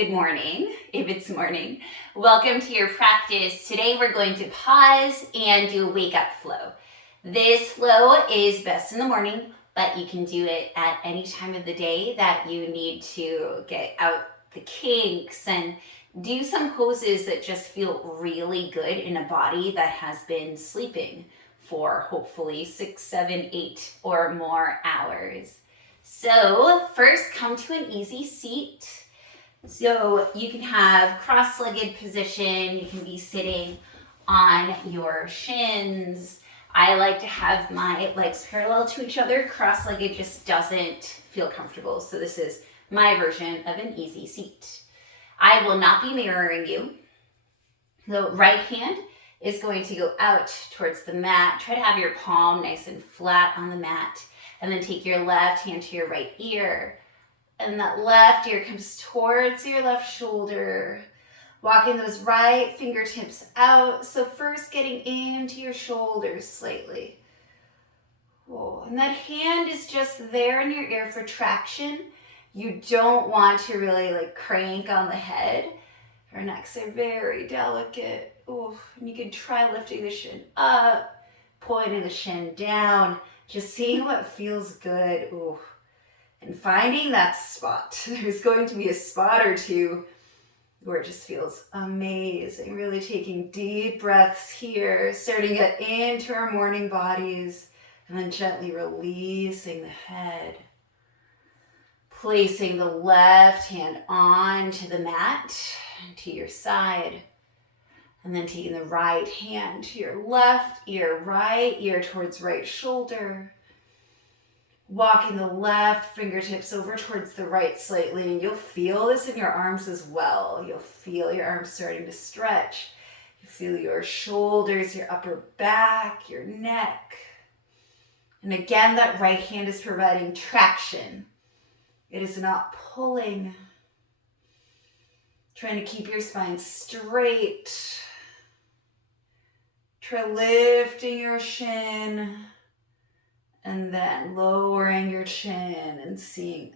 good morning, if it's morning. Welcome to your practice. Today we're going to pause and do a wake up flow. This flow is best in the morning, but you can do it at any time of the day that you need to get out the kinks and do some poses that just feel really good in a body that has been sleeping for hopefully 6, 7, 8 or more hours. So first, come to an easy seat. So you can have cross-legged position. You can be sitting on your shins. I like to have my legs parallel to each other. Cross-legged just doesn't feel comfortable. So this is my version of an easy seat. I will not be mirroring you. The right hand is going to go out towards the mat. Try to have your palm nice and flat on the mat. And then take your left hand to your right ear. And that left ear comes towards your left shoulder. Walking those right fingertips out. So first getting into your shoulders slightly. Oh, and that hand is just there in your ear for traction. You don't want to really crank on the head. Our necks are very delicate. Oh, and you can try lifting the shin up, pointing the shin down. Just seeing what feels good. Ooh. And finding that spot. There's going to be a spot or two where it just feels amazing. Really taking deep breaths here, starting to get into our morning bodies, and then gently releasing the head. Placing the left hand onto the mat, to your side. And then taking the right hand to your left ear, right ear towards right shoulder. Walking the left fingertips over towards the right slightly. And you'll feel this in your arms as well. You'll feel your arms starting to stretch. You feel your shoulders, your upper back, your neck. And again, that right hand is providing traction. It is not pulling. Trying to keep your spine straight. Try lifting your shin and then lowering your chin and seeing,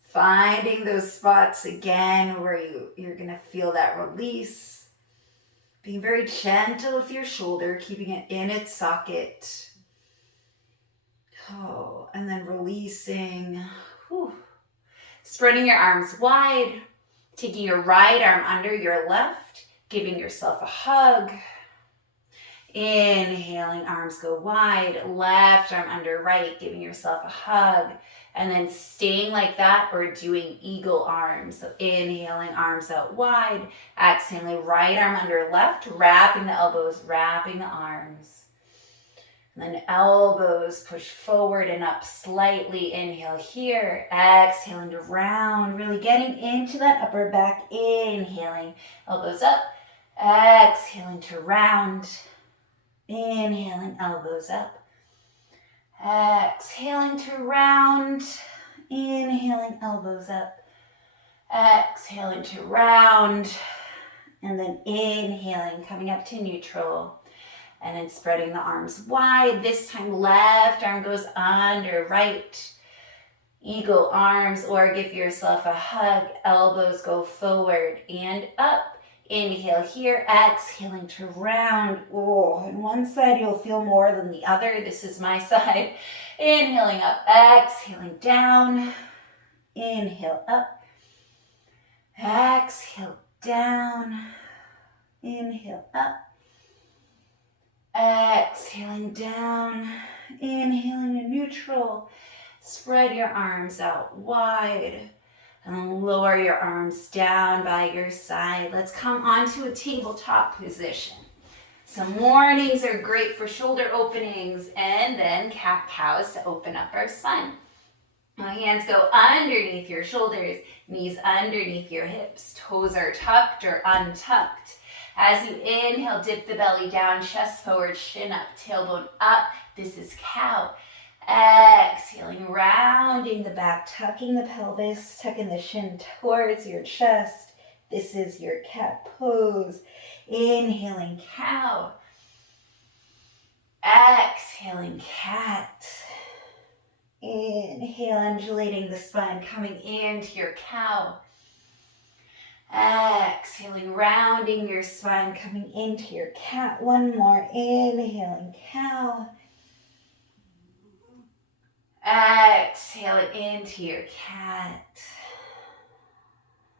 finding those spots again where you're going to feel that release. Being very gentle with your shoulder, keeping it in its socket. And then releasing. Spreading your arms wide, taking your right arm under your left, giving yourself a hug. Inhaling, arms go wide, left arm under right, giving yourself a hug, and then staying like that or doing eagle arms. So inhaling, arms out wide, exhaling, right arm under left, wrapping the elbows, wrapping the arms. And then elbows push forward and up slightly. Inhale here, exhaling to round, really getting into that upper back. Inhaling, elbows up, exhaling to round. Inhaling, elbows up. Exhaling to round. Inhaling, elbows up. Exhaling to round. And then inhaling, coming up to neutral. And then spreading the arms wide. This time left arm goes under right. Eagle arms, or give yourself a hug. Elbows go forward and up. Inhale here, exhaling to round. On one side you'll feel more than the other. This is my side. Inhaling up, exhaling down. Inhale up. Exhale down. Inhale up. Exhaling down. Inhaling to neutral. Spread your arms out wide. And then lower your arms down by your side. Let's come onto a tabletop position. So mornings are great for shoulder openings and then cat-cows to open up our spine. My hands go underneath your shoulders, knees underneath your hips. Toes are tucked or untucked. As you inhale, dip the belly down, chest forward, shin up, tailbone up. This is cow. Exhaling, rounding the back, tucking the pelvis, tucking the shin towards your chest. This is your cat pose. Inhaling, cow. Exhaling, cat. Inhale, undulating the spine, coming into your cow. Exhaling, rounding your spine, coming into your cat. One more, inhaling, cow. Exhaling into your cat.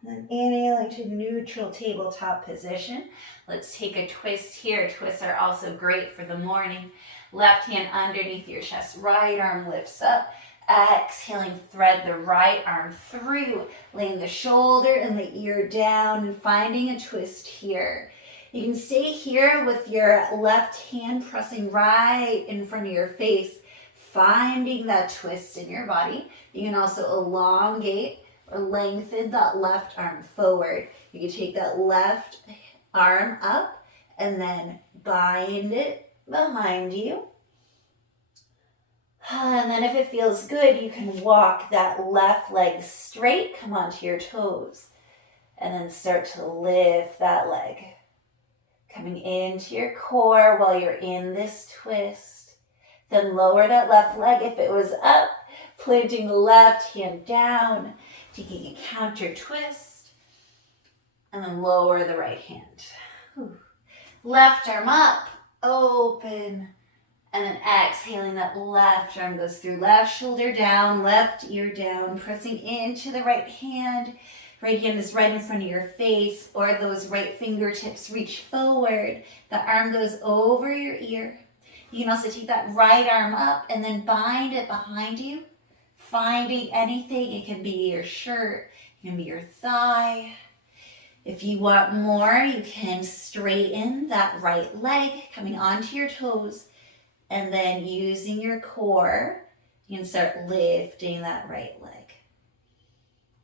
Then inhaling to neutral tabletop position. Let's take a twist here. Twists are also great for the morning. Left hand underneath your chest, right arm lifts up. Exhaling, thread the right arm through, laying the shoulder and the ear down and finding a twist here. You can stay here with your left hand pressing right in front of your face, finding that twist in your body. You can also elongate or lengthen that left arm forward. You can take that left arm up and then bind it behind you. And then if it feels good, you can walk that left leg straight, come onto your toes, and then start to lift that leg. Coming into your core while you're in this twist. Then lower that left leg if it was up, planting the left hand down, taking a counter twist, and then lower the right hand. Left arm up, open, and then exhaling, that left arm goes through, left shoulder down, left ear down, pressing into the right hand. Right hand is right in front of your face, or those right fingertips reach forward. The arm goes over your ear. You can also take that right arm up and then bind it behind you, finding anything. It can be your shirt, it can be your thigh. If you want more, you can straighten that right leg, coming onto your toes, and then using your core, you can start lifting that right leg.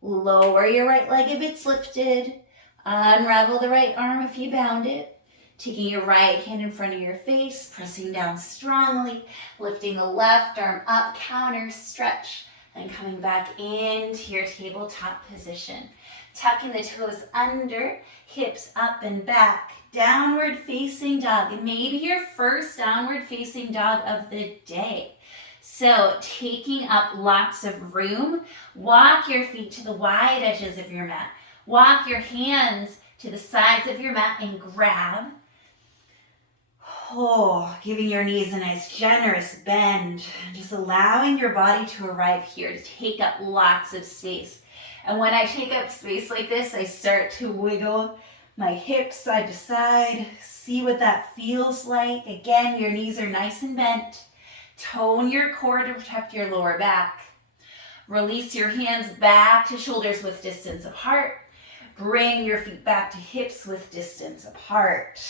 Lower your right leg if it's lifted. Unravel the right arm if you bound it. Taking your right hand in front of your face, pressing down strongly, lifting the left arm up, counter stretch, and coming back into your tabletop position. Tucking the toes under, hips up and back. Downward facing dog. It may be your first downward facing dog of the day. So taking up lots of room, walk your feet to the wide edges of your mat. Walk your hands to the sides of your mat and grab. Giving your knees a nice generous bend. Just allowing your body to arrive here to take up lots of space. And when I take up space like this, I start to wiggle my hips side to side. See what that feels like. Again, your knees are nice and bent. Tone your core to protect your lower back. Release your hands back to shoulders with distance apart. Bring your feet back to hips with distance apart.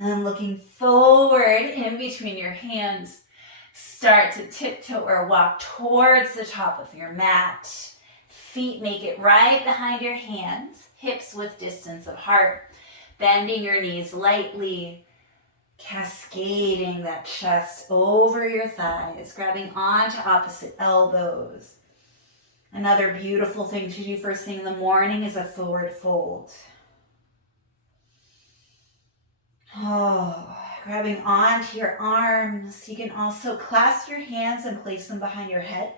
And then looking forward in between your hands, start to tiptoe or walk towards the top of your mat. Feet make it right behind your hands, hips with distance apart. Bending your knees lightly, cascading that chest over your thighs, grabbing onto opposite elbows. Another beautiful thing to do first thing in the morning is a forward fold. Grabbing onto your arms. You can also clasp your hands and place them behind your head,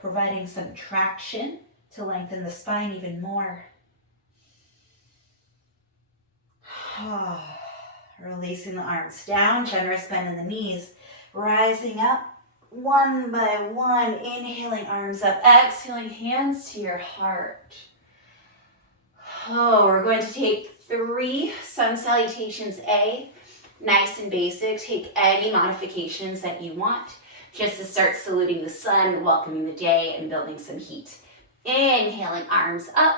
providing some traction to lengthen the spine even more. Releasing the arms down, generous bend in the knees, rising up one by one, inhaling arms up, exhaling hands to your heart. We're going to take 3 sun salutations A, nice and basic. Take any modifications that you want just to start saluting the sun, welcoming the day, and building some heat. Inhaling, arms up.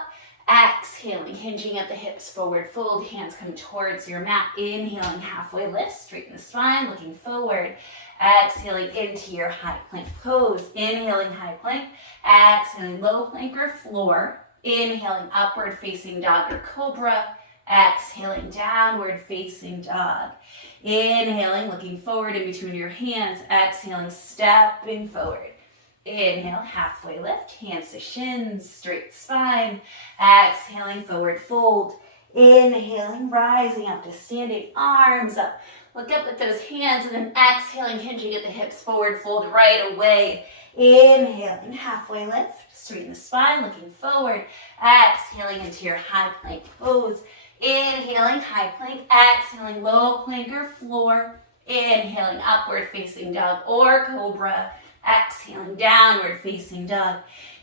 Exhaling, hinging at the hips, forward fold, hands come towards your mat. Inhaling, halfway lift, straighten the spine, looking forward. Exhaling into your high plank pose. Inhaling, high plank. Exhaling, low plank or floor. Inhaling, upward facing dog or cobra. Exhaling, downward facing dog. Inhaling, looking forward in between your hands. Exhaling, stepping forward. Inhale, halfway lift, hands to shins, straight spine. Exhaling, forward fold. Inhaling, rising up to standing, arms up. Look up with those hands and then exhaling, hinging at the hips forward, fold right away. Inhaling, halfway lift, straighten the spine, looking forward. Exhaling into your high plank pose. Inhaling, high plank, exhaling, low plank or floor. Inhaling, upward facing dog or cobra. Exhaling, downward facing dog.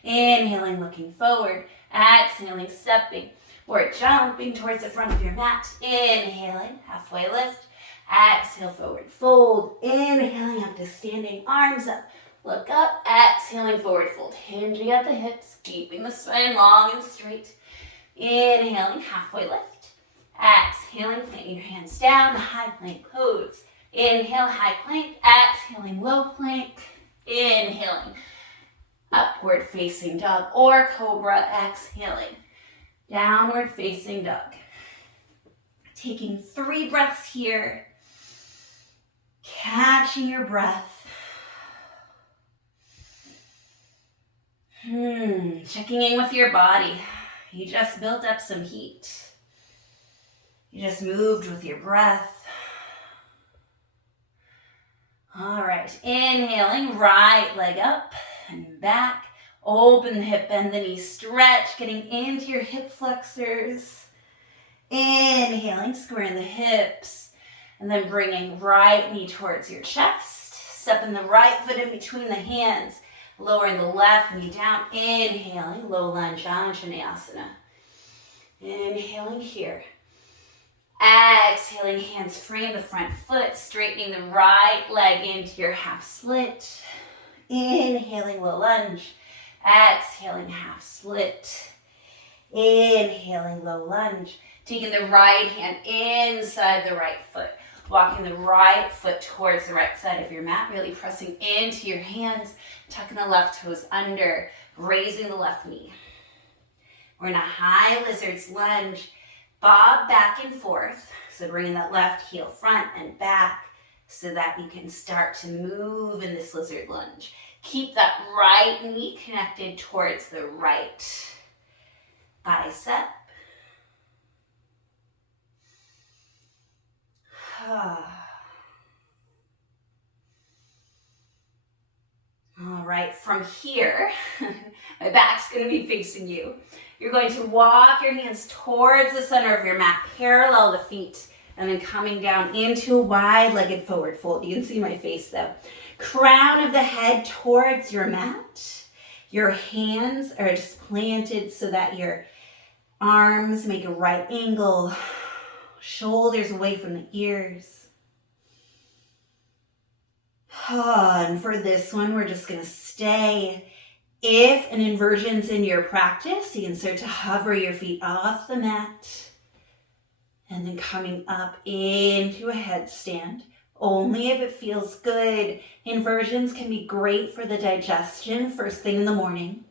Inhaling, looking forward. Exhaling, stepping or jumping towards the front of your mat. Inhaling, halfway lift. Exhale, forward fold. Inhaling up to standing, arms up. Look up, exhaling, forward fold. Hinging at the hips, keeping the spine long and straight. Inhaling, halfway lift. Exhaling, planting your hands down, high plank pose. Inhale, high plank. Exhaling, low plank. Inhaling, upward facing dog or cobra. Exhaling, downward facing dog. Taking 3 breaths here. Catching your breath. Checking in with your body. You just built up some heat. You just moved with your breath. All right, inhaling, right leg up and back. Open the hip, bend the knees, stretch, getting into your hip flexors. Inhaling, squaring the hips, and then bringing right knee towards your chest. Stepping the right foot in between the hands. Lowering the left knee down, inhaling, low lunge, Anjaneyasana. Inhaling here. Exhaling, hands frame the front foot, straightening the right leg into your half split. Inhaling, low lunge. Exhaling, half split. Inhaling, low lunge. Taking the right hand inside the right foot. Walking the right foot towards the right side of your mat, really pressing into your hands, tucking the left toes under, raising the left knee. We're in a high lizard's lunge. Bob back and forth, so bringing that left heel front and back so that you can start to move in this lizard lunge. Keep that right knee connected towards the right bicep. All right, from here, my back's going to be facing you. You're going to walk your hands towards the center of your mat, parallel the feet, and then coming down into a wide-legged forward fold. You can see my face though. Crown of the head towards your mat. Your hands are just planted so that your arms make a right angle, shoulders away from the ears. And for this one, we're just going to stay. If an inversion's in your practice, you can start to hover your feet off the mat and then coming up into a headstand. Only if it feels good. Inversions can be great for the digestion first thing in the morning.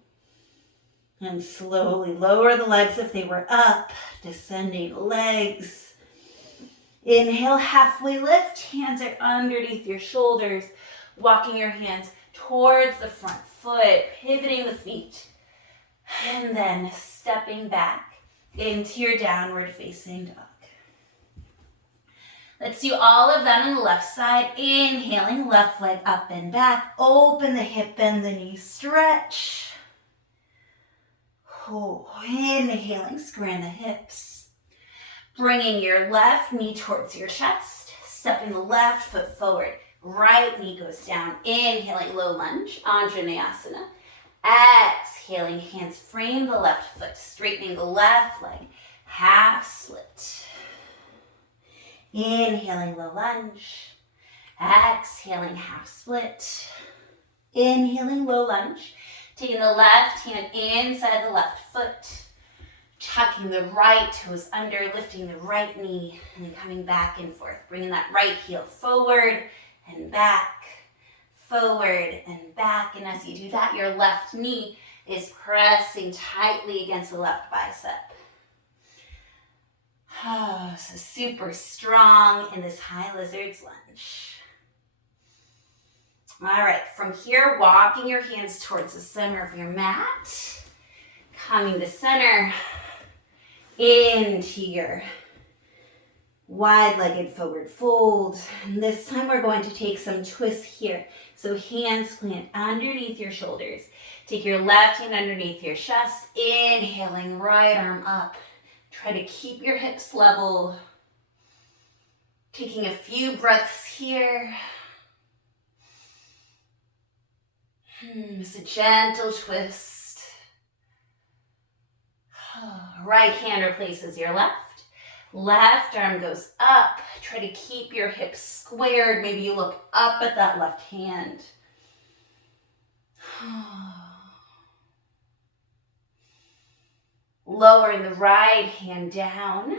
And slowly lower the legs if they were up, descending legs. Inhale, halfway lift, hands are underneath your shoulders, walking your hands towards the front foot, pivoting the feet, and then stepping back into your downward facing dog. Let's do all of that on the left side. Inhaling, left leg up and back, open the hip, bend the knee, stretch. Inhaling, squaring the hips. Bringing your left knee towards your chest, stepping the left foot forward, right knee goes down, inhaling low lunge, Anjaneyasana. Exhaling, hands frame the left foot, straightening the left leg, half split. Inhaling low lunge, exhaling half split. Inhaling low lunge, taking the left hand inside the left foot, tucking the right toes under, lifting the right knee, and then coming back and forth. Bringing that right heel forward and back, forward and back. And as you do that, your left knee is pressing tightly against the left bicep. So super strong in this high lizard's lunge. All right, from here, walking your hands towards the center of your mat, coming to center, into your Wide-legged forward fold. And this time we're going to take some twists here. So hands plant underneath your shoulders. Take your left hand underneath your chest. Inhaling, right arm up. Try to keep your hips level. Taking a few breaths here. Just a gentle twist. Right hand replaces your left. Left arm goes up. Try to keep your hips squared. Maybe you look up at that left hand. Lowering the right hand down.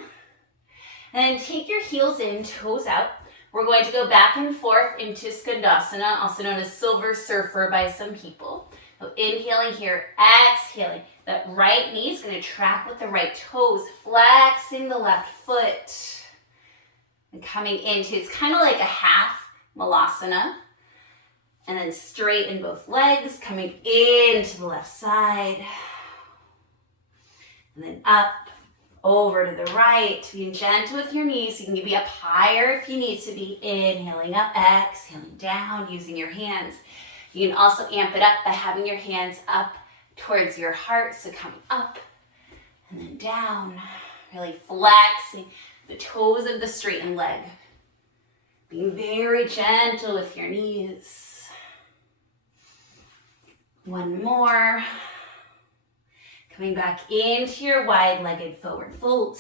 And take your heels in, toes out. We're going to go back and forth into Skandasana, also known as Silver Surfer by some people. So inhaling here, exhaling. That right knee is going to track with the right toes, flexing the left foot. And coming into, it's kind of like a half Malasana. And then straighten both legs, coming into the left side. And then up, over to the right. Being gentle with your knees. You can be up higher if you need to be. Inhaling up, exhaling down, using your hands. You can also amp it up by having your hands up towards your heart. So coming up and then down. Really flexing the toes of the straightened leg. Being very gentle with your knees. One more. Coming back into your wide-legged forward fold.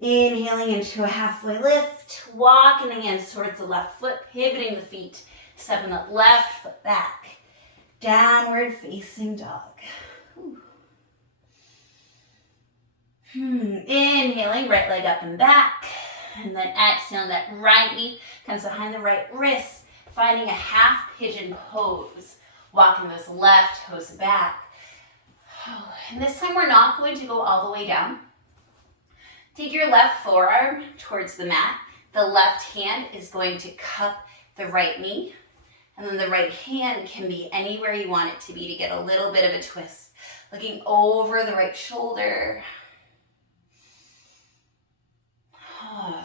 Inhaling into a halfway lift. Walking the hands towards the left foot, pivoting the feet. Stepping the left foot back. Downward facing dog. Inhaling, right leg up and back. And then exhaling, that right knee comes behind the right wrist. Finding a half pigeon pose. Walking those left toes back. And this time we're not going to go all the way down. Take your left forearm towards the mat. The left hand is going to cup the right knee. And then the right hand can be anywhere you want it to be to get a little bit of a twist. Looking over the right shoulder.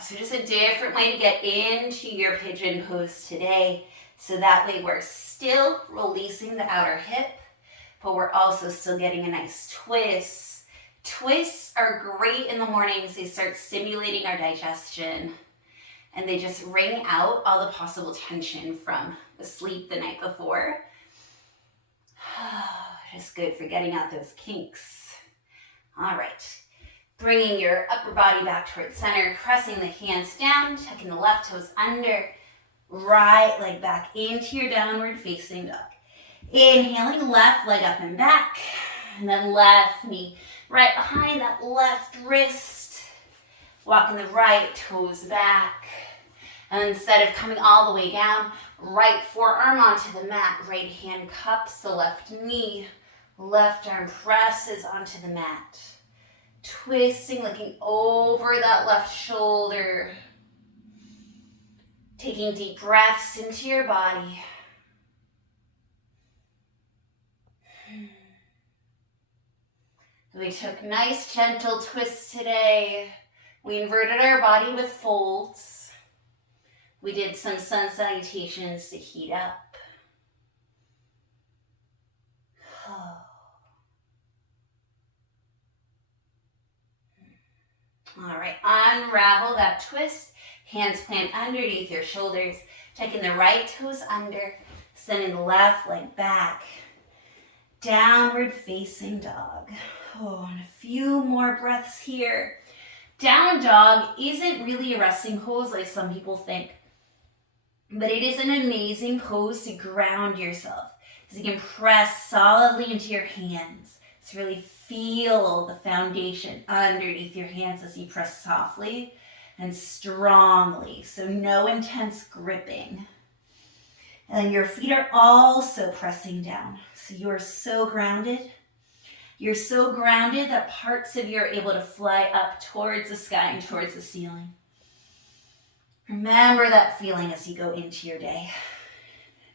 So just a different way to get into your pigeon pose today. So that way we're still releasing the outer hip, but we're also still getting a nice twist. Twists are great in the mornings. They start stimulating our digestion. And they just wring out all the possible tension from the sleep the night before. Just good for getting out those kinks. All right. Bringing your upper body back towards center, pressing the hands down, tucking the left toes under, right leg back into your downward facing dog. Inhaling, left leg up and back, and then left knee right behind that left wrist. Walking the right toes back. And instead of coming all the way down, right forearm onto the mat, right hand cups the left knee, left arm presses onto the mat. Twisting, looking over that left shoulder. Taking deep breaths into your body. We took nice gentle twists today. We inverted our body with folds. We did some sun salutations to heat up. All right, unravel that twist. Hands plant underneath your shoulders. Taking the right toes under. Sending the left leg back. Downward facing dog. And a few more breaths here. Down dog isn't really a resting pose like some people think. But it is an amazing pose to ground yourself. As you can press solidly into your hands. So really feel the foundation underneath your hands as you press softly and strongly. So no intense gripping. And then your feet are also pressing down. So you are so grounded. You're so grounded that parts of you are able to fly up towards the sky and towards the ceiling. Remember that feeling as you go into your day.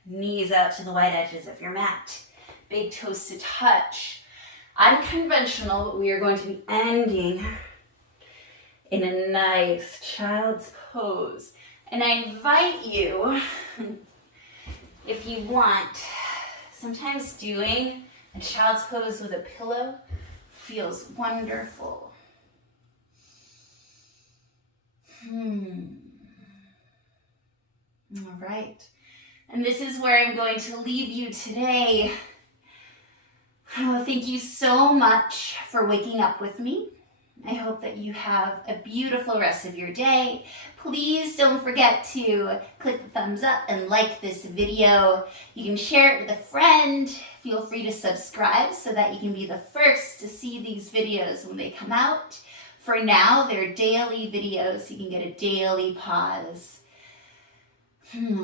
Knees out to the wide edges of your mat. Big toes to touch. Unconventional, but we are going to be ending in a nice child's pose. And I invite you, if you want, sometimes doing a child's pose with a pillow feels wonderful. All right. And this is where I'm going to leave you today. Oh, thank you so much for waking up with me. I hope that you have a beautiful rest of your day. Please don't forget to click the thumbs up and like this video. You can share it with a friend. Feel free to subscribe so that you can be the first to see these videos when they come out. For now, they're daily videos, so you can get a daily pause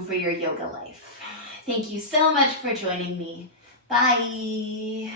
for your yoga life. Thank you so much for joining me. Bye.